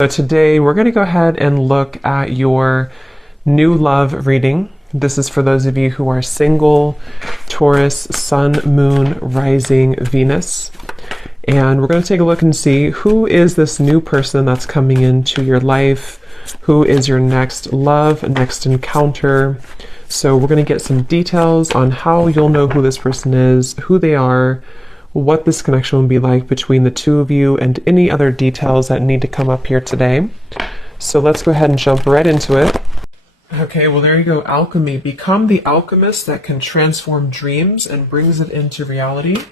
So today we're going to go ahead and look at your new love reading. This is for those of you who are single, Taurus, Sun, Moon, Rising, Venus. And we're going to take a look and see who is this new person that's coming into your life, who is your next love, next encounter. So we're going to get some details on how you'll know who this person is, who they are, what this connection will be like between the two of you, and any other details that need to come up here today. So let's go ahead and jump right into it. Okay, well there you go, alchemy. Become the alchemist that can transform dreams and brings it into reality.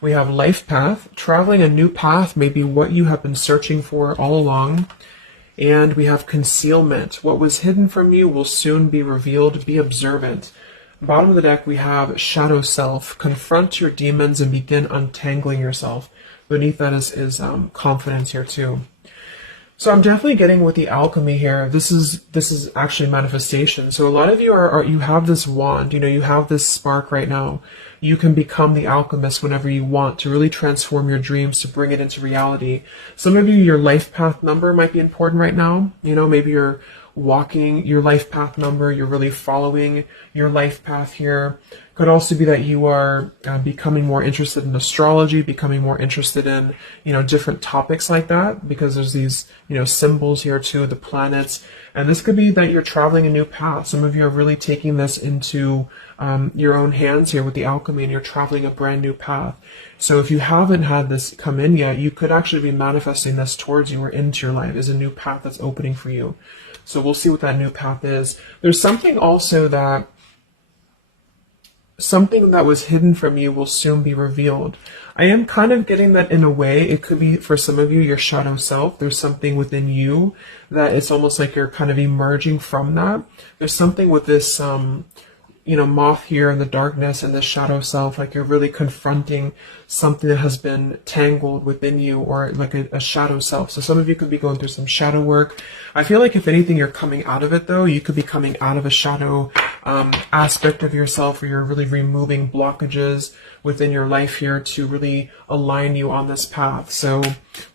We have life path. Traveling a new path may be what you have been searching for all along. And we have concealment. What was hidden from you will soon be revealed. Be observant. Bottom of the deck, we have shadow self. Confront your demons and begin untangling yourself. Beneath that is confidence here too. So I'm definitely getting with the alchemy here. This is actually manifestation. So a lot of you you have this wand, you have this spark right now. You can become the alchemist whenever you want to really transform your dreams, to bring it into reality. Some of you, your life path number might be important right now. Maybe you're walking your life path number, you're really following your life path here. Could also be that you are becoming more interested in astrology, becoming more interested in, different topics like that, because there's these, symbols here too, the planets. And this could be that you're traveling a new path. Some of you are really taking this into your own hands here with the alchemy, and you're traveling a brand new path. So if you haven't had this come in yet, you could actually be manifesting this towards you or into your life as a new path that's opening for you. So we'll see what that new path is. There's something also that something that was hidden from you will soon be revealed. I am kind of getting that in a way. It could be for some of you, your shadow self. There's something within you that it's almost like you're kind of emerging from that. There's something with this, moth here in the darkness and the shadow self, like you're really confronting something that has been tangled within you, or like a shadow self. So some of you could be going through some shadow work. I feel like if anything, you're coming out of it though. You could be coming out of a shadow aspect of yourself, where you're really removing blockages within your life here to really align you on this path. So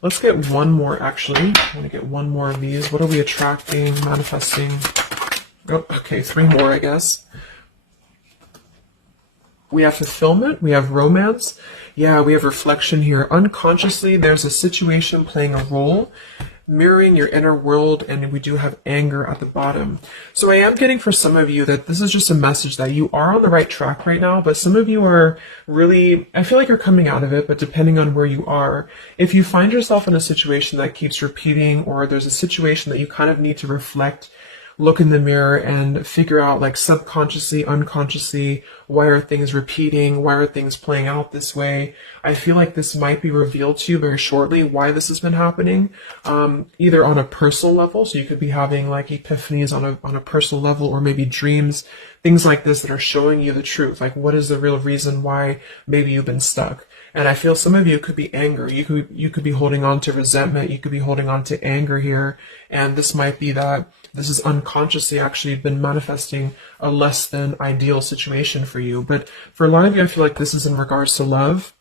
let's get one more actually. I want to get one more of these. What are we attracting, manifesting? Oh, okay, 3 more, I guess. We have fulfillment, we have romance, we have reflection here. Unconsciously, there's a situation playing a role, mirroring your inner world, and we do have anger at the bottom. So I am getting for some of you that this is just a message that you are on the right track right now, but some of you are really, I feel like you're coming out of it, but depending on where you are, if you find yourself in a situation that keeps repeating, or there's a situation that you kind of need to reflect, look in the mirror and figure out, like, subconsciously, unconsciously, why are things repeating? Why are things playing out this way? I feel like this might be revealed to you very shortly, why this has been happening, either on a personal level. So you could be having like epiphanies on a personal level, or maybe dreams, things like this that are showing you the truth. Like, what is the real reason why maybe you've been stuck? And I feel some of you could be anger. You could be holding on to resentment. You could be holding on to anger here. And this might be that this is unconsciously actually been manifesting a less than ideal situation for you. But for a lot of you, I feel like this is in regards to love.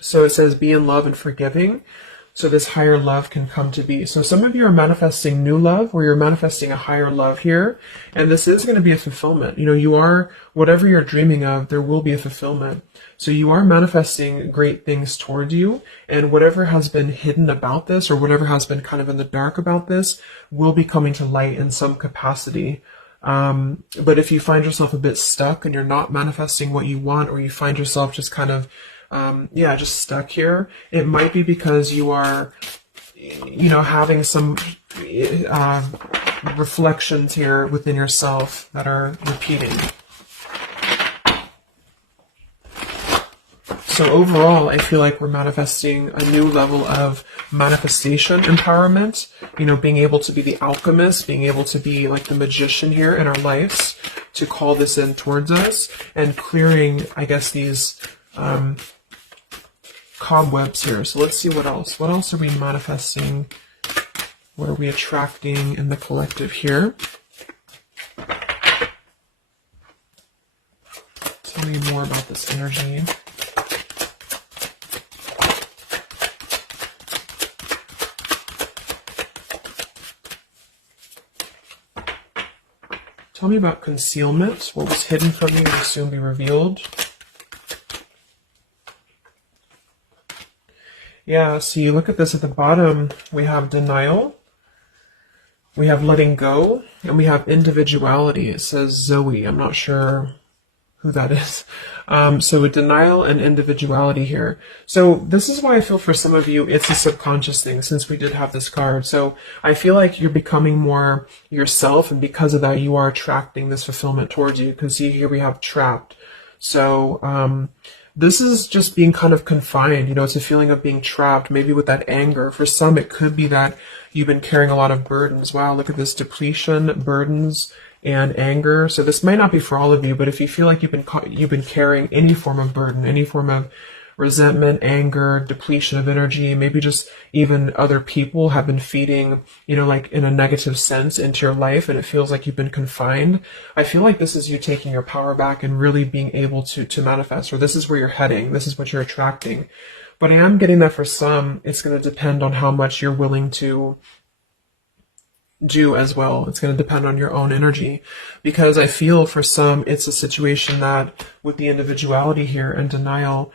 So it says be in love and forgiving, so this higher love can come to be. So some of you are manifesting new love, or you're manifesting a higher love here. And this is going to be a fulfillment. You are, whatever you're dreaming of, there will be a fulfillment. So you are manifesting great things towards you, and whatever has been hidden about this, or whatever has been kind of in the dark about this, will be coming to light in some capacity. But if you find yourself a bit stuck and you're not manifesting what you want, or you find yourself just kind of, just stuck here, it might be because you are, having some reflections here within yourself that are repeating. So overall, I feel like we're manifesting a new level of manifestation empowerment, being able to be the alchemist, being able to be like the magician here in our lives, to call this in towards us, and clearing, I guess, these cobwebs here. So let's see what else. What else are we manifesting? What are we attracting in the collective here? Tell me more about this energy. Tell me about concealment. What was hidden from you will soon be revealed. Yeah, so you look at this at the bottom, we have denial, we have letting go, and we have individuality. It says Zoe. I'm not sure who that is. So with denial and individuality here. So this is why I feel for some of you, it's a subconscious thing, since we did have this card. So I feel like you're becoming more yourself, and because of that, you are attracting this fulfillment towards you. Because see, here we have trapped. So this is just being kind of confined. You know, it's a feeling of being trapped, maybe with that anger. For some, it could be that you've been carrying a lot of burdens. Wow, look at this depletion, burdens, and anger. So this might not be for all of you, but if you feel like you've been carrying any form of burden, any form of resentment, anger, depletion of energy, maybe just even other people have been feeding, you know, like in a negative sense into your life, and it feels like you've been confined. I feel like this is you taking your power back and really being able to manifest, or this is where you're heading. This is what you're attracting. But I am getting that for some, it's going to depend on how much you're willing to do as well. It's going to depend on your own energy, because I feel for some it's a situation that with the individuality here and denial,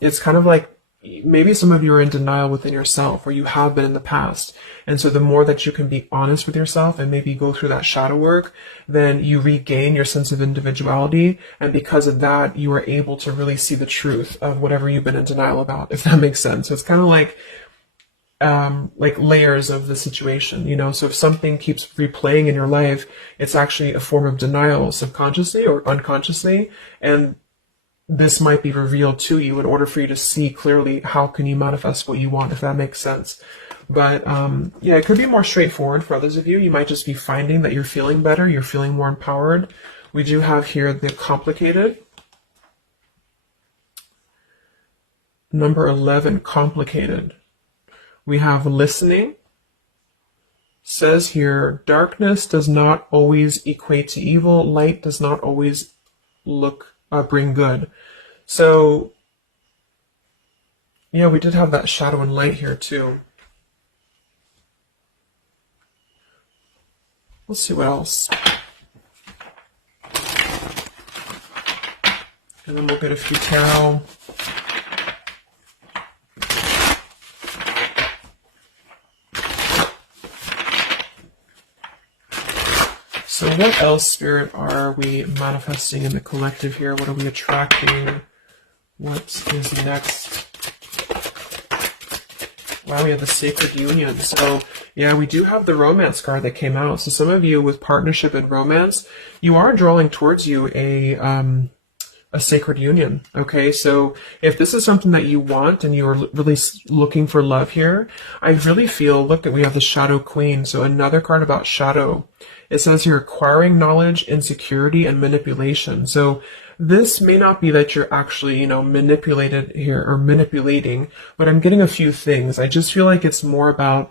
it's kind of like maybe some of you are in denial within yourself, or you have been in the past. And so the more that you can be honest with yourself and maybe go through that shadow work, then you regain your sense of individuality. And because of that, you are able to really see the truth of whatever you've been in denial about, if that makes sense. So it's kind of like layers of the situation, you know. So if something keeps replaying in your life, it's actually a form of denial subconsciously or unconsciously, and this might be revealed to you in order for you to see clearly how can you manifest what you want, if that makes sense. But yeah, it could be more straightforward for others of you. You might just be finding that you're feeling better, you're feeling more empowered. We do have here the complicated. Number 11, complicated. We have listening. Says here, darkness does not always equate to evil. Light does not always bring good. So, yeah, we did have that shadow and light here too. Let's see what else. And then we'll get a few tarot. So what else, Spirit, are we manifesting in the collective here? What are we attracting? What is next? Wow, we have the Sacred Union. So, yeah, we do have the romance card that came out. So some of you with partnership and romance, you are drawing towards you a sacred union. Okay, so if this is something that you want and you're really looking for love here, I really feel, look, that we have the Shadow Queen. So another card about shadow. It says here, acquiring knowledge, insecurity, and manipulation. So this may not be that you're actually, you know, manipulated here or manipulating, but I'm getting a few things. I just feel like it's more about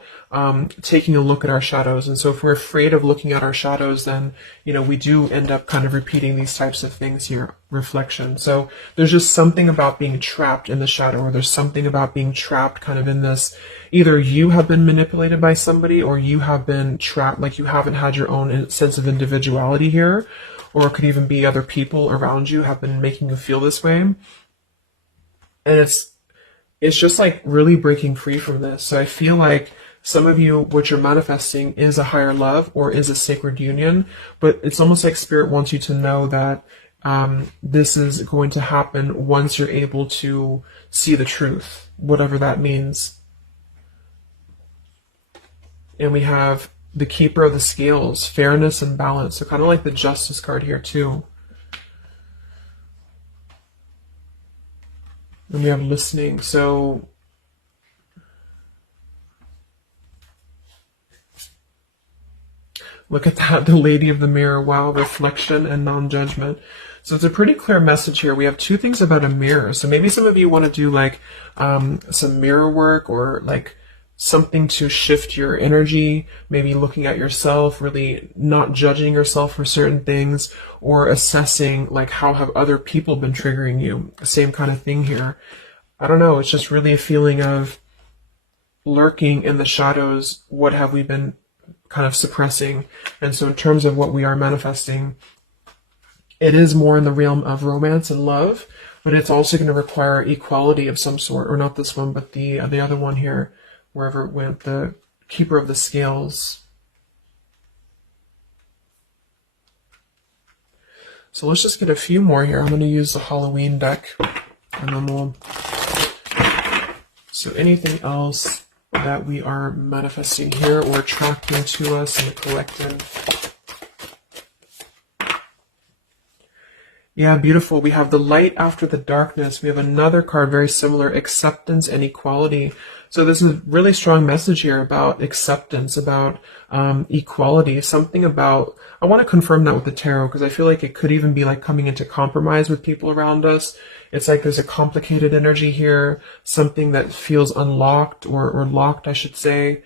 taking a look at our shadows. And so if we're afraid of looking at our shadows, then, you know, we do end up kind of repeating these types of things here, reflection. So there's just something about being trapped in the shadow, or there's something about being trapped kind of in this. Either you have been manipulated by somebody, or you have been trapped, like you haven't had your own sense of individuality here, or it could even be other people around you have been making you feel this way. And it's just like really breaking free from this. So I feel like some of you, what you're manifesting is a higher love or is a sacred union, but it's almost like Spirit wants you to know that this is going to happen once you're able to see the truth, whatever that means. And we have the Keeper of the Scales, fairness and balance. So kind of like the Justice card here too. And we have listening. So look at that, the Lady of the Mirror. Wow, reflection and non-judgment. So it's a pretty clear message here. We have two things about a mirror. So maybe some of you want to do like some mirror work, or like something to shift your energy, maybe looking at yourself, really not judging yourself for certain things, or assessing like how have other people been triggering you. Same kind of thing here. I don't know, it's just really a feeling of lurking in the shadows. What have we been kind of suppressing. And so in terms of what we are manifesting, it is more in the realm of romance and love, but it's also going to require equality of some sort, or not this one, but the other one here, wherever it went, the Keeper of the Scales. So let's just get a few more here. I'm going to use the Halloween deck, and then we'll... So anything else that we are manifesting here or attracting to us in the collective? Yeah, beautiful. We have the light after the darkness. We have another card very similar, acceptance and equality. So there's a really strong message here about acceptance, about equality, something about, I want to confirm that with the tarot, because I feel like it could even be like coming into compromise with people around us. It's like there's a complicated energy here, something that feels unlocked or locked, I should say.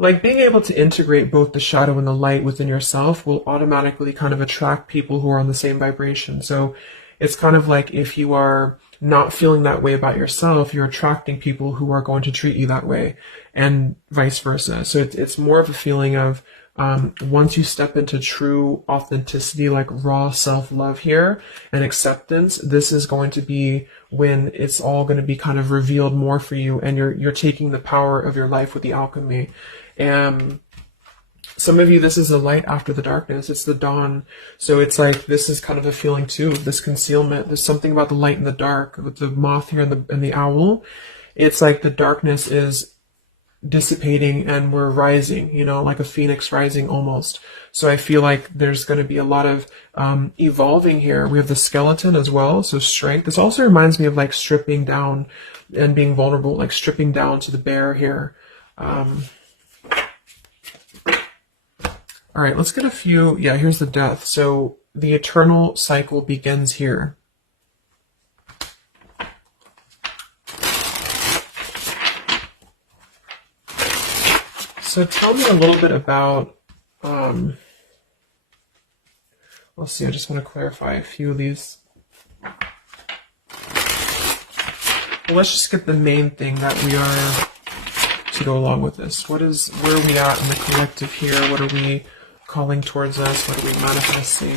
Like being able to integrate both the shadow and the light within yourself will automatically kind of attract people who are on the same vibration. So it's kind of like if you are not feeling that way about yourself, you're attracting people who are going to treat you that way, and vice versa. So it's more of a feeling of once you step into true authenticity, like raw self-love here and acceptance, this is going to be when it's all going to be kind of revealed more for you, and you're taking the power of your life with the alchemy. And some of you, this is the light after the darkness. It's the dawn. So it's like, this is kind of a feeling too, this concealment. There's something about the light and the dark, with the moth here and the owl. It's like the darkness is dissipating and we're rising, you know, like a phoenix rising almost. So I feel like there's going to be a lot of evolving here. We have the skeleton as well, so strength. This also reminds me of like stripping down and being vulnerable, like stripping down to the bare here. All right, let's get a few. Yeah, here's the death. So the eternal cycle begins here. So tell me a little bit about, let's see, I just want to clarify a few of these. Well, let's just get the main thing that we are to go along with this. Where are we at in the collective here? What are we calling towards us? What are we manifesting?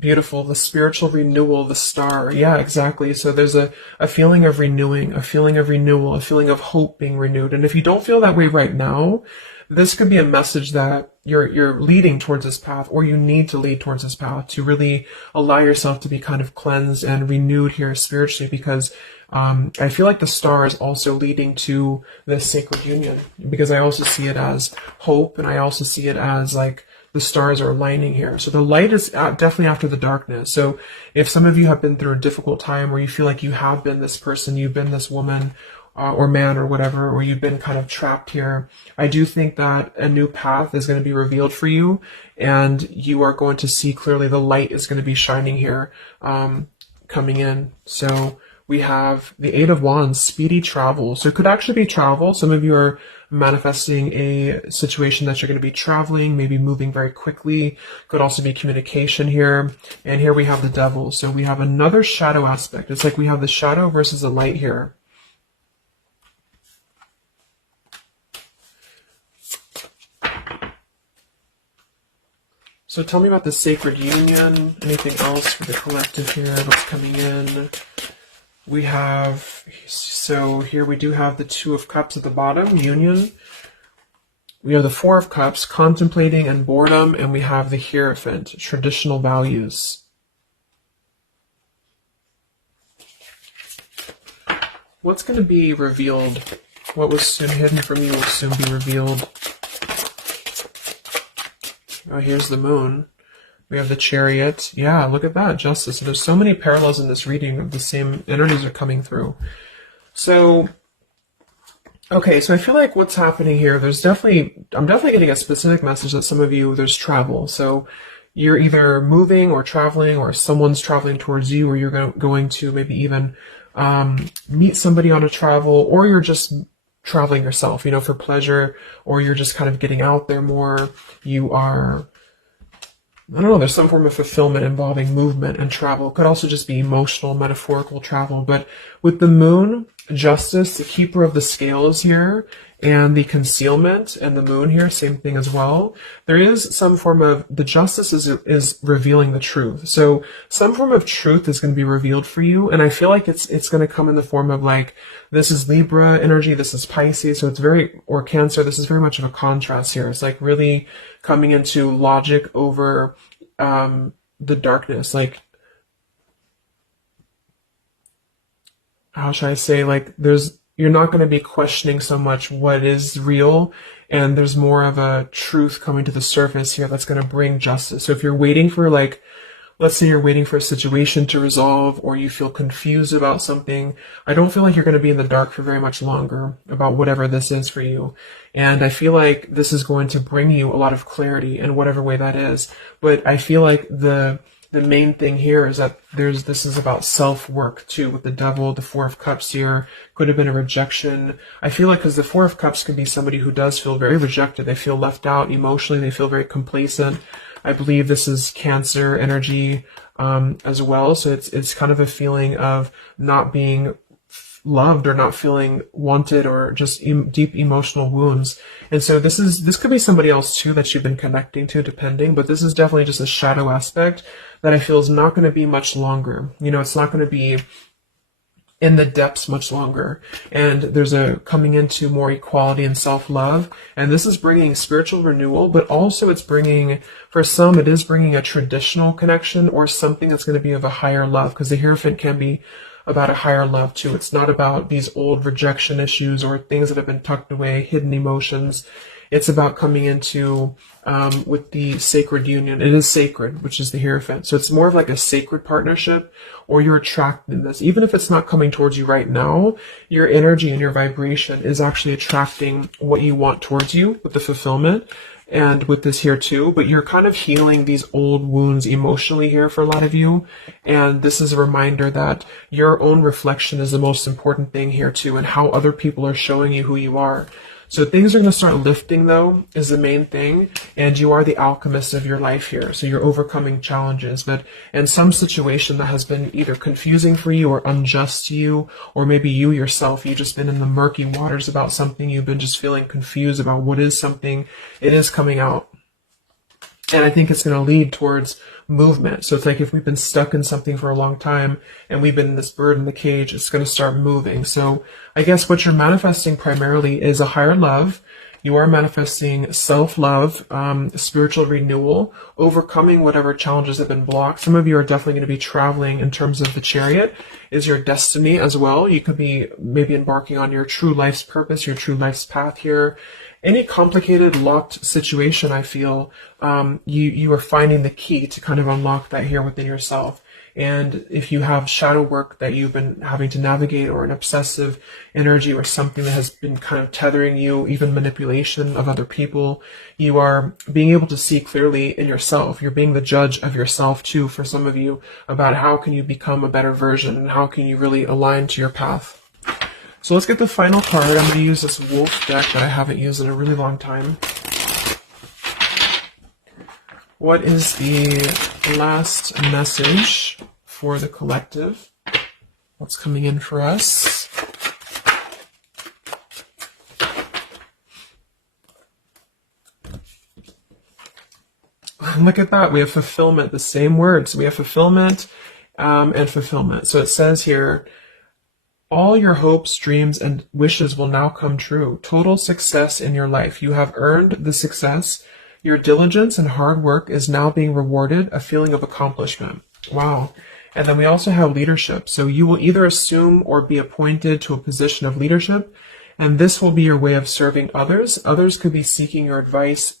Beautiful. The spiritual renewal, the star. Yeah, exactly. So there's a feeling of renewing, a feeling of renewal, a feeling of hope being renewed. And if you don't feel that way right now, this could be a message that you're leading towards this path, or you need to lead towards this path to really allow yourself to be kind of cleansed and renewed here spiritually, because I feel like the star is also leading to this sacred union, because I also see it as hope, and I also see it as like the stars are aligning here. So the light is definitely after the darkness. So if some of you have been through a difficult time where you feel like you have been this person, you've been this woman, or man or whatever, or you've been kind of trapped here, I do think that a new path is going to be revealed for you, and you are going to see clearly the light is going to be shining here, coming in. So we have the Eight of Wands, speedy travel. So it could actually be travel. Some of you are manifesting a situation that you're going to be traveling, maybe moving very quickly. Could also be communication here. And here we have the Devil. So we have another shadow aspect. It's like we have the shadow versus the light here. So tell me about the sacred union. Anything else for the collective here? What's coming in? We have, so here we do have the Two of Cups at the bottom, union. We have the Four of Cups, contemplating and boredom, and we have the Hierophant, traditional values. What's going to be revealed? What was soon hidden from you will soon be revealed. Oh, here's the Moon. We have the Chariot. Yeah, look at that, Justice. So there's so many parallels in this reading of the same energies are coming through. So, okay, so I feel like what's happening here, I'm definitely getting a specific message that some of you, there's travel. So you're either moving or traveling, or someone's traveling towards you, or you're going to maybe even meet somebody on a travel, or you're just traveling yourself, you know, for pleasure, or you're just kind of getting out there more. You are I don't know, there's some form of fulfillment involving movement and travel. It could also just be emotional, metaphorical travel. But with the moon, justice, the keeper of the scales here, and the concealment and the moon here, same thing as well. There is some form of, the justice is revealing the truth. So some form of truth is going to be revealed for you. And I feel like it's going to come in the form of like, this is Libra energy, this is Pisces. So it's very, or Cancer, this is very much of a contrast here. It's like really coming into logic over the darkness. Like, how should I say, like you're not going to be questioning so much what is real, and there's more of a truth coming to the surface here that's going to bring justice. So if you're waiting for, like, let's say you're waiting for a situation to resolve, or you feel confused about something, I don't feel like you're going to be in the dark for very much longer about whatever this is for you. And I feel like this is going to bring you a lot of clarity in whatever way that is. But I feel like the main thing here is that this is about self-work too, with the Devil, the Four of Cups here. Could have been a rejection. I feel like because the Four of Cups could be somebody who does feel very rejected. They feel left out emotionally. They feel very complacent. I believe this is Cancer energy as well. So it's kind of a feeling of not being loved or not feeling wanted, or just deep emotional wounds. And so this could be somebody else too that you've been connecting to, depending, but this is definitely just a shadow aspect that I feel is not going to be much longer. You know, it's not going to be in the depths much longer. And there's a coming into more equality and self-love. And this is bringing spiritual renewal, but also it's bringing, for some, it is bringing a traditional connection or something that's going to be of a higher love, because the Hierophant can be about a higher love too. It's not about these old rejection issues or things that have been tucked away, hidden emotions. It's about coming into with the sacred union. It is sacred, which is the Hierophant. So it's more of like a sacred partnership, or you're attracting this. Even if it's not coming towards you right now, your energy and your vibration is actually attracting what you want towards you with the fulfillment. And with this here too, but you're kind of healing these old wounds emotionally here for a lot of you. And this is a reminder that your own reflection is the most important thing here too, and how other people are showing you who you are. So things are going to start lifting, though, is the main thing. And you are the alchemist of your life here. So you're overcoming challenges. But in some situation that has been either confusing for you or unjust to you, or maybe you yourself, you've just been in the murky waters about something. You've been just feeling confused about what is something. It is coming out. And I think it's going to lead towards movement. So it's like if we've been stuck in something for a long time and we've been this bird in the cage, it's going to start moving. So I guess what you're manifesting primarily is a higher love. You are manifesting self-love, spiritual renewal, overcoming whatever challenges have been blocked. Some of you are definitely going to be traveling in terms of the Chariot is your destiny as well. You could be maybe embarking on your true life's purpose, your true life's path here. Any complicated, locked situation, I feel, you are finding the key to kind of unlock that here within yourself. And if you have shadow work that you've been having to navigate, or an obsessive energy, or something that has been kind of tethering you, even manipulation of other people, you are being able to see clearly in yourself. You're being the judge of yourself too, for some of you, about how can you become a better version, and how can you really align to your path. So let's get the final card. I'm going to use this wolf deck that I haven't used in a really long time. What is the last message for the collective? What's coming in for us? Look at that. We have fulfillment, the same words. We have fulfillment and fulfillment. So it says here, all your hopes, dreams, and wishes will now come true. Total success in your life. You have earned the success. Your diligence and hard work is now being rewarded, a feeling of accomplishment. Wow. And then we also have leadership. So you will either assume or be appointed to a position of leadership, and this will be your way of serving others. Others could be seeking your advice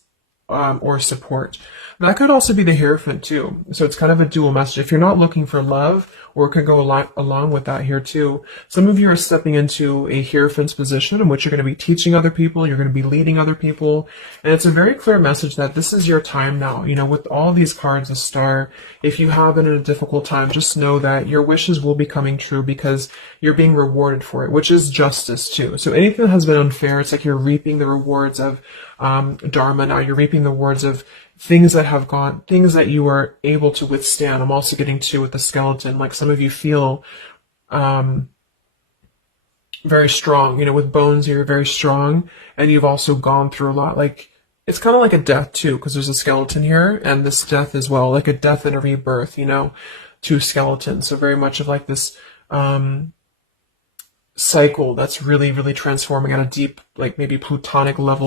or support. That could also be the Hierophant too. So it's kind of a dual message. If you're not looking for love, or it could go along with that here too. Some of you are stepping into a Hierophant's position in which you're going to be teaching other people, you're going to be leading other people. And it's a very clear message that this is your time now. You know, with all these cards, the Star, if you have been in a difficult time, just know that your wishes will be coming true because you're being rewarded for it, which is justice too. So anything that has been unfair, it's like you're reaping the rewards of Dharma now. You're reaping the rewards of things that you are able to withstand. I'm also getting to with the skeleton, like some of you feel very strong, with bones, you're very strong, and you've also gone through a lot. Like, it's kind of like a death too, because there's a skeleton here, and this death as well, like a death and a rebirth, two skeletons. So very much of like this cycle that's really, really transforming at a deep, like maybe plutonic level.